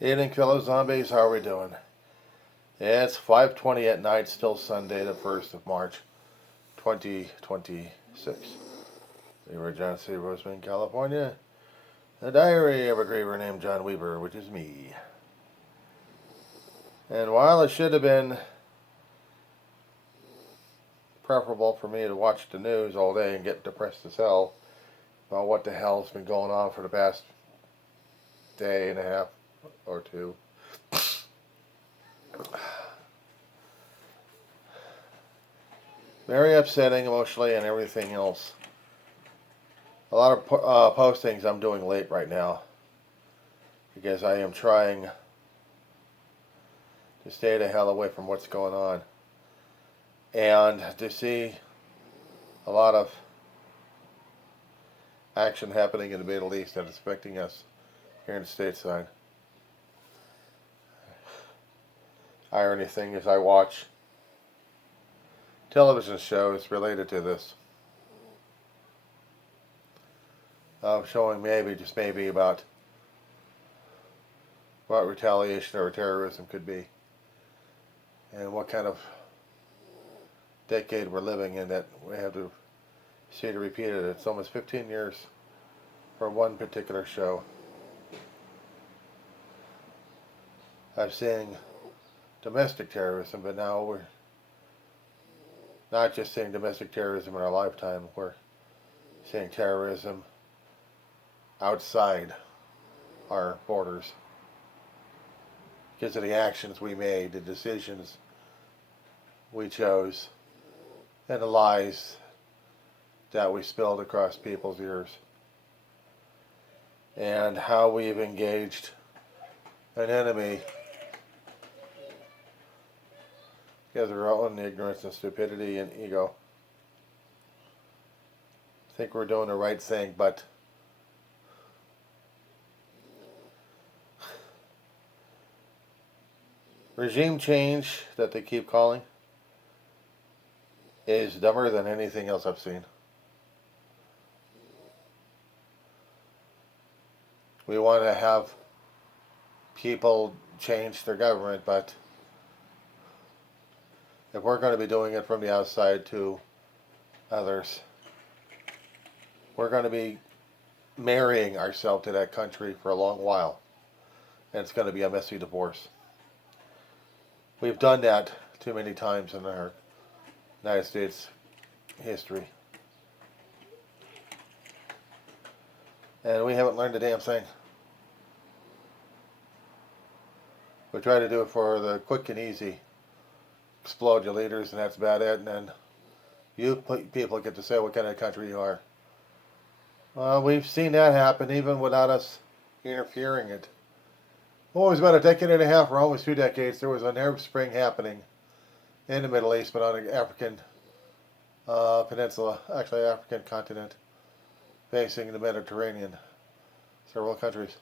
Evening, fellow zombies. How are we doing? Yeah, it's 5:20 at night, still Sunday, the 1st of March, 2026. We were John C. Roseman, California. The diary of a griever named John Weaver, which is me. And while it should have been preferable for me to watch the news all day and get depressed as hell about what the hell's been going on for the past day and a half or two, very upsetting emotionally and everything else. A lot of postings I'm doing late right now because I am trying to stay the hell away from what's going on and to see a lot of action happening in the Middle East that is affecting us here in the stateside. Irony thing is I watch television shows related to this, showing just maybe about what retaliation or terrorism could be and what kind of decade we're living in that we have to see to repeat it. It's almost 15 years for one particular show. I've seen domestic terrorism, but now we're not just seeing domestic terrorism in our lifetime, we're seeing terrorism outside our borders because of the actions we made, the decisions we chose, and the lies that we spilled across people's ears, and how we've engaged an enemy because of our own ignorance and stupidity and ego. I think we're doing the right thing, but regime change that they keep calling is dumber than anything else I've seen. We want to have people change their government, but if we're going to be doing it from the outside to others, we're going to be marrying ourselves to that country for a long while, and it's going to be a messy divorce. We've done that too many times in our United States history, and we haven't learned a damn thing. We try to do it for the quick and easy. Explode your leaders, and that's about it. And then you people get to say what kind of country you are. Well, we've seen that happen even without us interfering it. Well, it was about a decade and a half, or almost 2 decades. There was an Arab Spring happening in the Middle East, but on the African peninsula, actually African continent, facing the Mediterranean, several countries.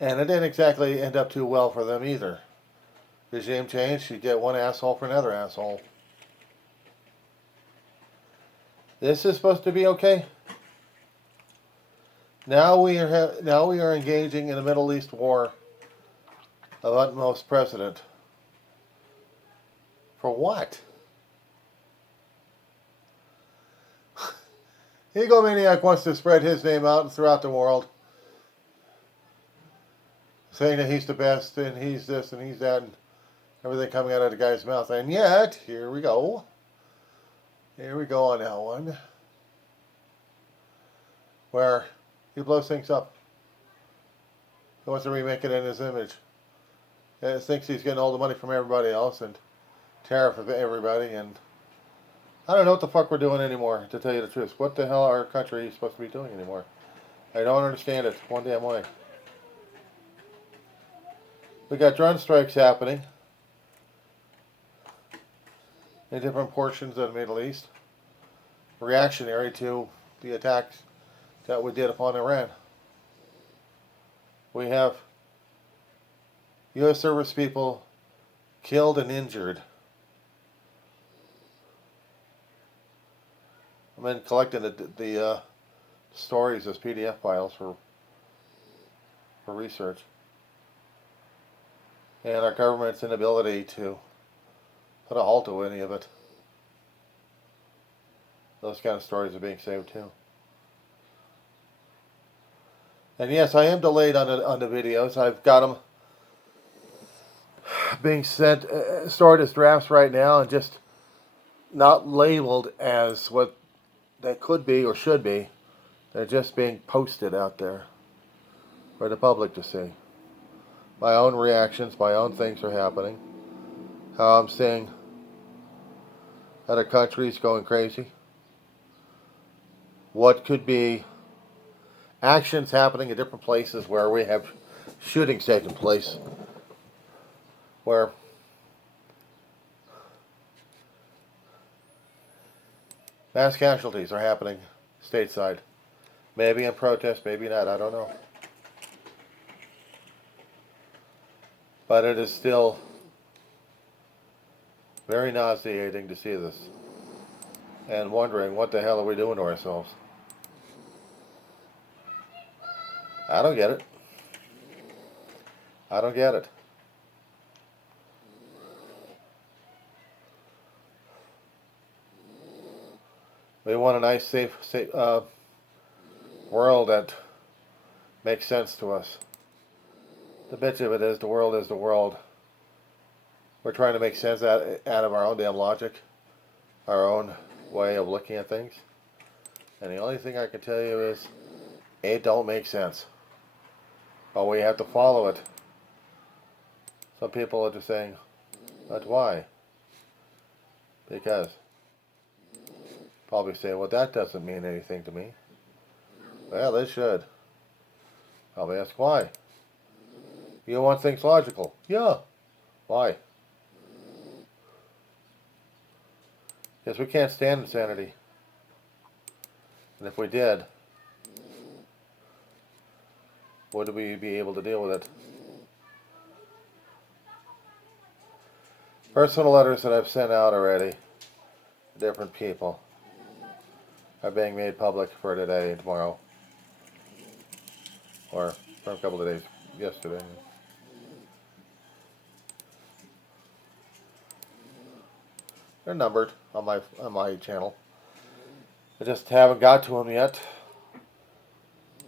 And it didn't exactly end up too well for them either. Regime change, you get one asshole for another asshole. This is supposed to be okay. Now we are engaging in a Middle East war of utmost precedent. For what? Egomaniac wants to spread his name out throughout the world, saying that he's the best and he's this and he's that and everything coming out of the guy's mouth. And yet, here we go on that one, where he blows things up. He wants to remake it in his image. And thinks he's getting all the money from everybody else and tariff of everybody. And I don't know what the fuck we're doing anymore, to tell you the truth. What the hell our country is supposed to be doing anymore? I don't understand it one damn way. We got drone strikes happening in different portions of the Middle East, reactionary to the attacks that we did upon Iran. We have U.S. service people killed and injured. I've been collecting the stories as PDF files for for research. And our government's inability to put a halt to any of it. Those kind of stories are being saved too. And yes, I am delayed on the videos. I've got them being sent, stored as drafts right now, and just not labeled as what they could be or should be. They're just being posted out there for the public to see. My own reactions, my own things are happening. How I'm seeing other countries going crazy. What could be actions happening in different places where we have shootings taking place, where mass casualties are happening stateside. Maybe in protest, maybe not, I don't know. But it is still very nauseating to see this and wondering what the hell are we doing to ourselves. I don't get it. I don't get it. We want a nice, safe world that makes sense to us. The bitch of it is the world is the world. We're trying to make sense out of our own damn logic, our own way of looking at things. And the only thing I can tell you is, it don't make sense. But we have to follow it. Some people are just saying, but why? Because. Probably say, well, that doesn't mean anything to me. Well, it should. Probably ask why. You want things logical? Yeah. Why? Because we can't stand insanity. And if we did, would we be able to deal with it? Personal letters that I've sent out already to different people are being made public for today and tomorrow. Or for a couple of days yesterday. They're numbered on my channel. I just haven't got to them yet.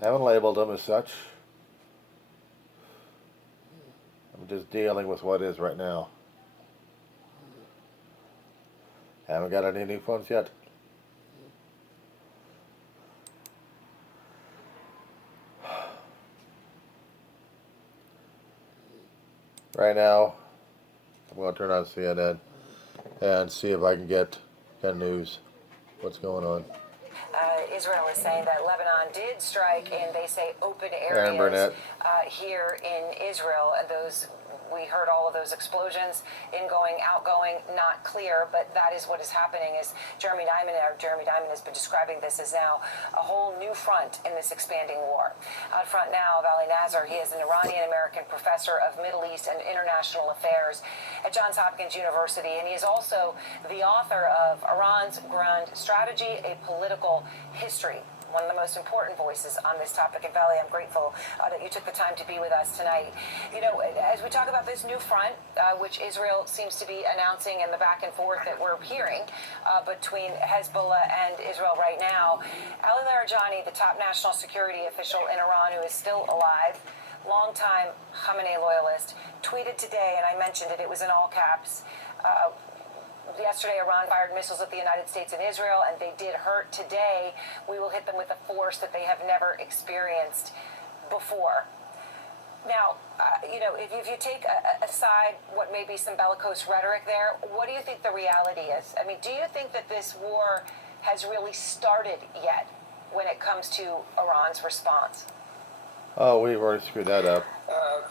Haven't labeled them as such. I'm just dealing with what is right now. Haven't got any new phones yet. Right now, I'm going to turn on CNN and see if I can get news. What's going on? Israel is saying that Lebanon did strike in, they say, open areas here in Israel. And those, we heard all of those explosions, ingoing, outgoing, not clear, but that is what is happening. Is Jeremy Diamond has been describing this as now a whole new front in this expanding war. Out front now, Vali Nasser, he is an Iranian-American professor of Middle East and International Affairs at Johns Hopkins University, and he is also the author of Iran's Grand Strategy, A Political History. One of the most important voices on this topic. And Vali, I'm grateful that you took the time to be with us tonight. You know, as we talk about this new front, which Israel seems to be announcing, and the back and forth that we're hearing between Hezbollah and Israel right now, Ali Larijani, the top national security official in Iran who is still alive, longtime Khamenei loyalist, tweeted today, and I mentioned it, it was in all caps, yesterday, Iran fired missiles at the United States and Israel, and they did hurt. Today, we will hit them with a force that they have never experienced before. Now, you know, if you take aside what may be some bellicose rhetoric there, what do you think the reality is? I mean, do you think that this war has really started yet when it comes to Iran's response? Oh, we've already screwed that up.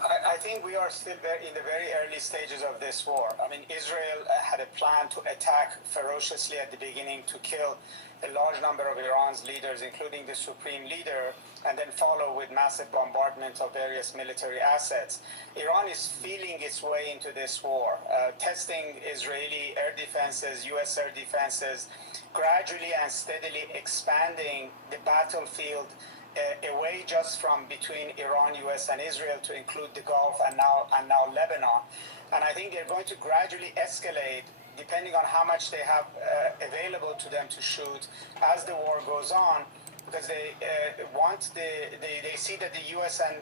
I think we are still in the very early stages of this war. I mean, Israel had a plan to attack ferociously at the beginning to kill a large number of Iran's leaders, including the supreme leader, and then follow with massive bombardment of various military assets. Iran is feeling its way into this war, testing Israeli air defenses, U.S. air defenses, gradually and steadily expanding the battlefield away just from between Iran, U.S., and Israel to include the Gulf and now Lebanon. And I think they're going to gradually escalate depending on how much they have available to them to shoot as the war goes on, because they see that the U.S. and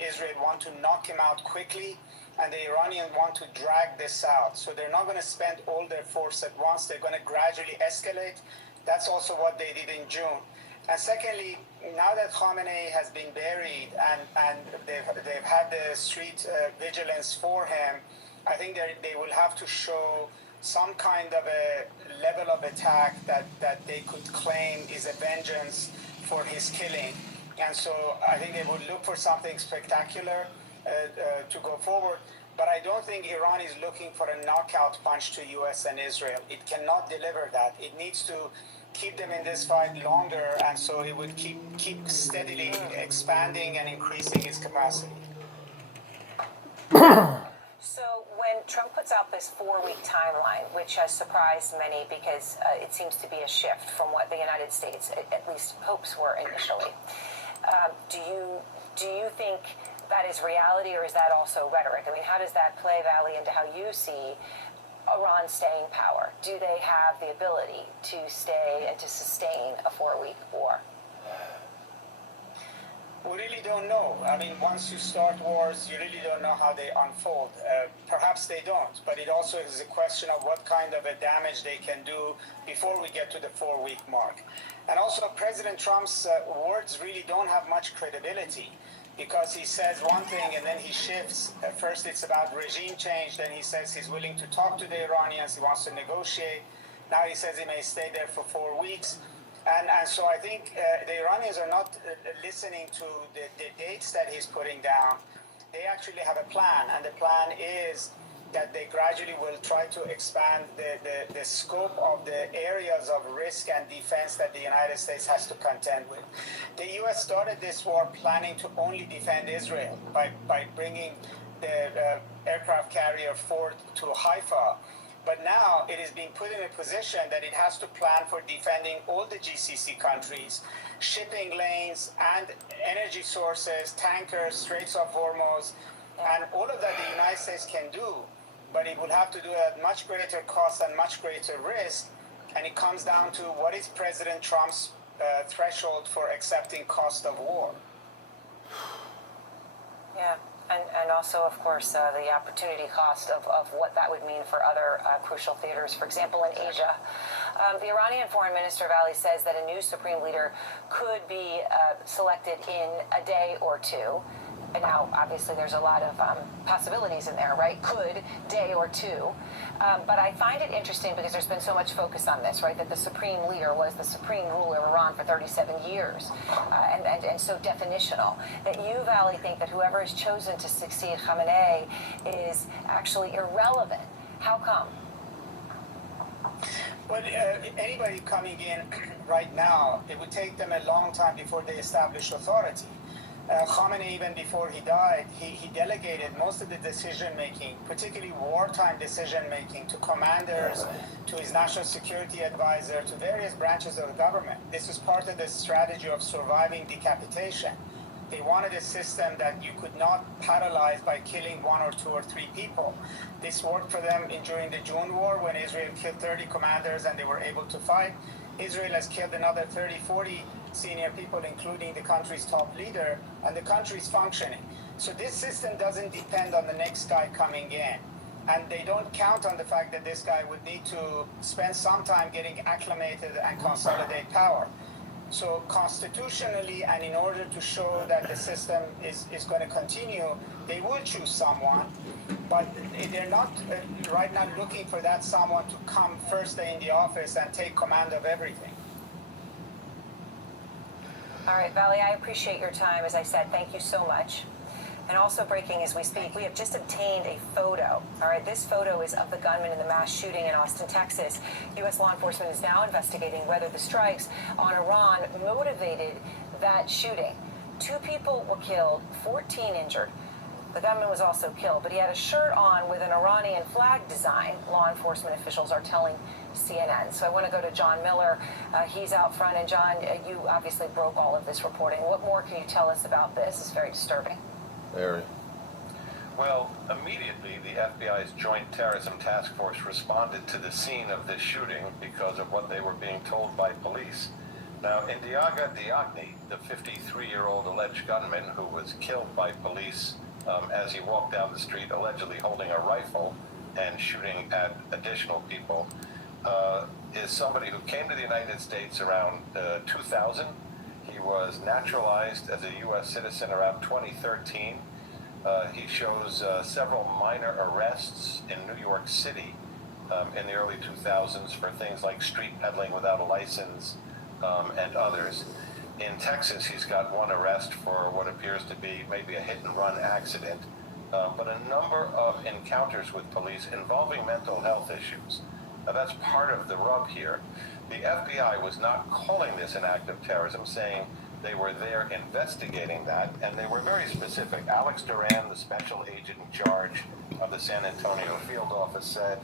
Israel want to knock him out quickly, and the Iranians want to drag this out. So they're not going to spend all their force at once. They're going to gradually escalate. That's also what they did in June. And secondly, now that Khamenei has been buried and they've had the street vigilance for him, I think they will have to show some kind of a level of attack that they could claim is a vengeance for his killing. And so I think they would look for something spectacular to go forward. But I don't think Iran is looking for a knockout punch to U.S. and Israel. It cannot deliver that. It needs to keep them in this fight longer, and so it would keep steadily expanding and increasing its capacity. So when Trump puts out this 4-week timeline, which has surprised many because it seems to be a shift from what the United States at least hopes were initially, do you think that is reality, or is that also rhetoric? I mean, how does that play, Vali, into how you see Iran staying power? Do they have the ability to stay and to sustain a 4-week war? We really don't know. I mean, once you start wars, you really don't know how they unfold. Perhaps they don't, but it also is a question of what kind of a damage they can do before we get to the 4-week mark. And also, President Trump's words really don't have much credibility, because he says one thing and then he shifts. First it's about regime change, then he says he's willing to talk to the Iranians, he wants to negotiate. Now he says he may stay there for 4 weeks. And so I think the Iranians are not listening to the dates that he's putting down. They actually have a plan, and the plan is that they gradually will try to expand the scope of the areas of risk and defense that the United States has to contend with. The U.S. started this war planning to only defend Israel by bringing the aircraft carrier Ford to Haifa. But now it is being put in a position that it has to plan for defending all the GCC countries, shipping lanes and energy sources, tankers, Straits of Hormuz, and all of that the United States can do, but it will have to do it at much greater cost and much greater risk. And it comes down to what is President Trump's threshold for accepting cost of war. Yeah. And also, of course, the opportunity cost of what that would mean for other crucial theaters, for example, in Asia. The Iranian foreign minister, Vali, says that a new supreme leader could be selected in a day or two. And now, obviously, there's a lot of possibilities in there, right? Could, day or two. But I find it interesting because there's been so much focus on this, right? That the supreme leader was the supreme ruler of Iran for 37 years, and so definitional. That you, Vali, think that whoever is chosen to succeed Khamenei is actually irrelevant. How come? Well, anybody coming in right now, it would take them a long time before they establish authority. Khamenei, even before he died, he delegated most of the decision-making, particularly wartime decision-making, to commanders, to his national security advisor, to various branches of the government. This was part of the strategy of surviving decapitation. They wanted a system that you could not paralyze by killing 1 or 2 or 3 people. This worked for them during the June War, when Israel killed 30 commanders and they were able to fight. Israel has killed another 30, 40 senior people, including the country's top leader, and the country's functioning. So this system doesn't depend on the next guy coming in. And they don't count on the fact that this guy would need to spend some time getting acclimated and consolidate power. So constitutionally, and in order to show that the system is going to continue, they will choose someone, but they're not right now looking for that someone to come first day in the office and take command of everything. All right, Vali, I appreciate your time. As I said, thank you so much. And also breaking as we speak, we have just obtained a photo. All right, this photo is of the gunman in the mass shooting in Austin, Texas. U.S. law enforcement is now investigating whether the strikes on Iran motivated that shooting. 2 people were killed, 14 injured. The gunman was also killed, but he had a shirt on with an Iranian flag design, law enforcement officials are telling CNN. So I want to go to John Miller. He's out front. And John, you obviously broke all of this reporting. What more can you tell us about this? It's very disturbing. Very. Well, immediately the FBI's Joint Terrorism Task Force responded to the scene of this shooting because of what they were being told by police. Now, Indiaga Diakni, the 53-year-old alleged gunman who was killed by police as he walked down the street allegedly holding a rifle and shooting at additional people, is somebody who came to the United States around 2000. He was naturalized as a U.S. citizen around 2013. He shows several minor arrests in New York City in the early 2000s for things like street peddling without a license and others. In Texas, he's got one arrest for what appears to be maybe a hit-and-run accident, but a number of encounters with police involving mental health issues. Now, that's part of the rub here. The FBI was not calling this an act of terrorism, saying they were there investigating that, and they were very specific. Alex Duran, the special agent in charge of the San Antonio field office, said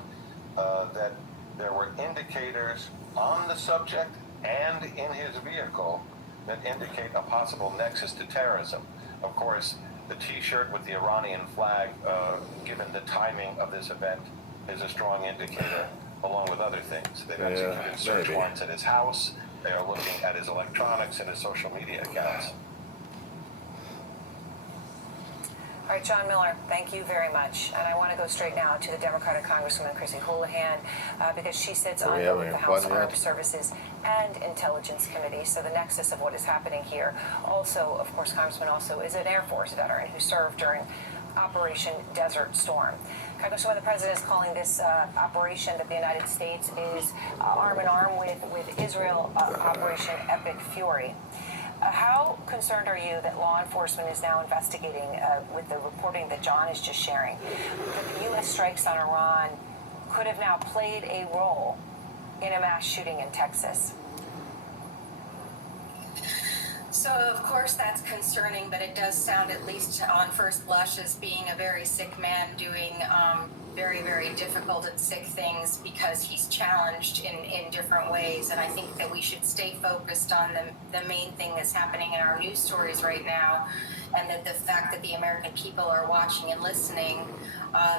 that there were indicators on the subject and in his vehicle that indicate a possible nexus to terrorism. Of course, the T-shirt with the Iranian flag, given the timing of this event, is a strong indicator, along with other things. They've executed search warrants at his house. They are looking at his electronics and his social media accounts. All right, John Miller, thank you very much. And I want to go straight now to the Democratic Congresswoman Chrissy Houlihan, because she sits on both the House Armed Services and Intelligence Committee. So the nexus of what is happening here. Also, of course, Congressman also is an Air Force veteran who served during Operation Desert Storm. Congresswoman, the president is calling this operation that the United States is arm in arm with Israel, Operation Epic Fury. How concerned are you that law enforcement is now investigating, with the reporting that John is just sharing, that the U.S. strikes on Iran could have now played a role in a mass shooting in Texas? So, of course, that's concerning, but it does sound, at least on first blush, as being a very sick man doing very, very difficult and sick things because he's challenged in different ways. And I think that we should stay focused on the main thing that's happening in our news stories right now, and that the fact that the American people are watching and listening.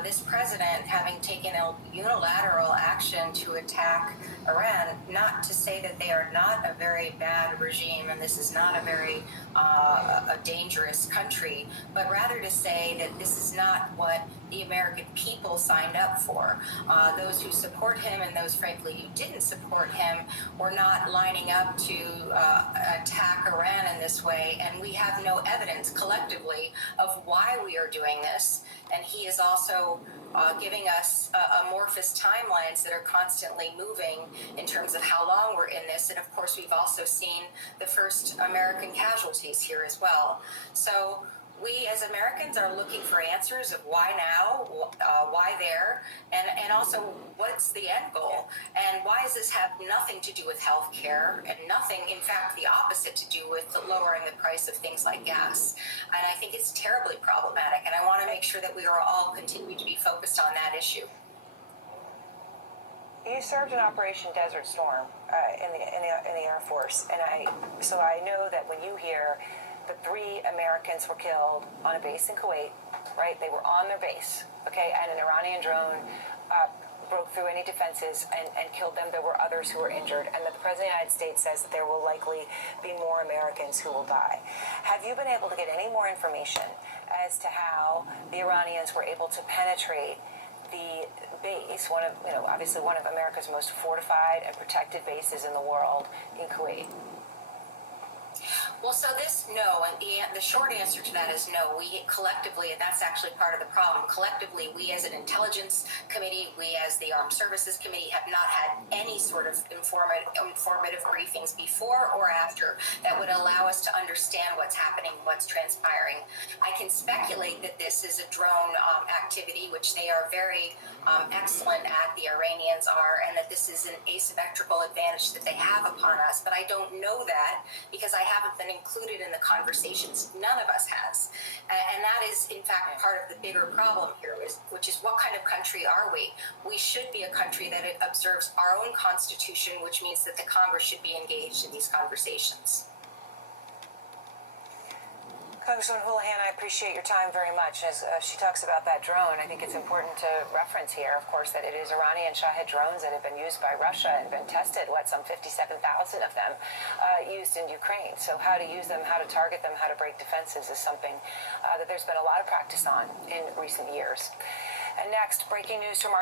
This president having taken a unilateral action to attack Iran, not to say that they are not a very bad regime and this is not a very a dangerous country, but rather to say that this is not what the American people signed up for. Those who support him and those, frankly, who didn't support him were not lining up to attack Iran in this way, and we have no evidence collectively of why we are doing this. And he is also giving us amorphous timelines that are constantly moving in terms of how long we're in this. And of course, we've also seen the first American casualties here as well. So we as Americans are looking for answers of why now, why there, and also what's the end goal, and why does this have nothing to do with health care and nothing, in fact, the opposite to do with the lowering the price of things like gas. And I think it's terribly problematic, and I want to make sure that we are all continue to be focused on that issue. You served in Operation Desert Storm in the Air Force, and so I know that when you hear the 3 Americans were killed on a base in Kuwait, right? They were on their base, okay? And an Iranian drone broke through any defenses and killed them. There were others who were injured. And the President of the United States says that there will likely be more Americans who will die. Have you been able to get any more information as to how the Iranians were able to penetrate the base, obviously one of America's most fortified and protected bases in the world, in Kuwait? Well, so no, and the short answer to that is no. We collectively, and that's actually part of the problem, collectively, we as an intelligence committee, we as the Armed Services Committee have not had any sort of informative briefings before or after that would allow us to understand what's happening, what's transpiring. I can speculate that this is a drone activity, which they are very excellent at, the Iranians are, and that this is an asymmetrical advantage that they have upon us. But I don't know that because I haven't been included in the conversations. None of us has. And that is, in fact, part of the bigger problem here, which is what kind of country are we? We should be a country that observes our own constitution, which means that the Congress should be engaged in these conversations. Congresswoman Houlihan, I appreciate your time very much. As she talks about that drone, I think it's important to reference here, of course, that it is Iranian Shahed drones that have been used by Russia and been tested, some 57,000 of them used in Ukraine. So how to use them, how to target them, how to break defenses is something that there's been a lot of practice on in recent years. And next, breaking news from our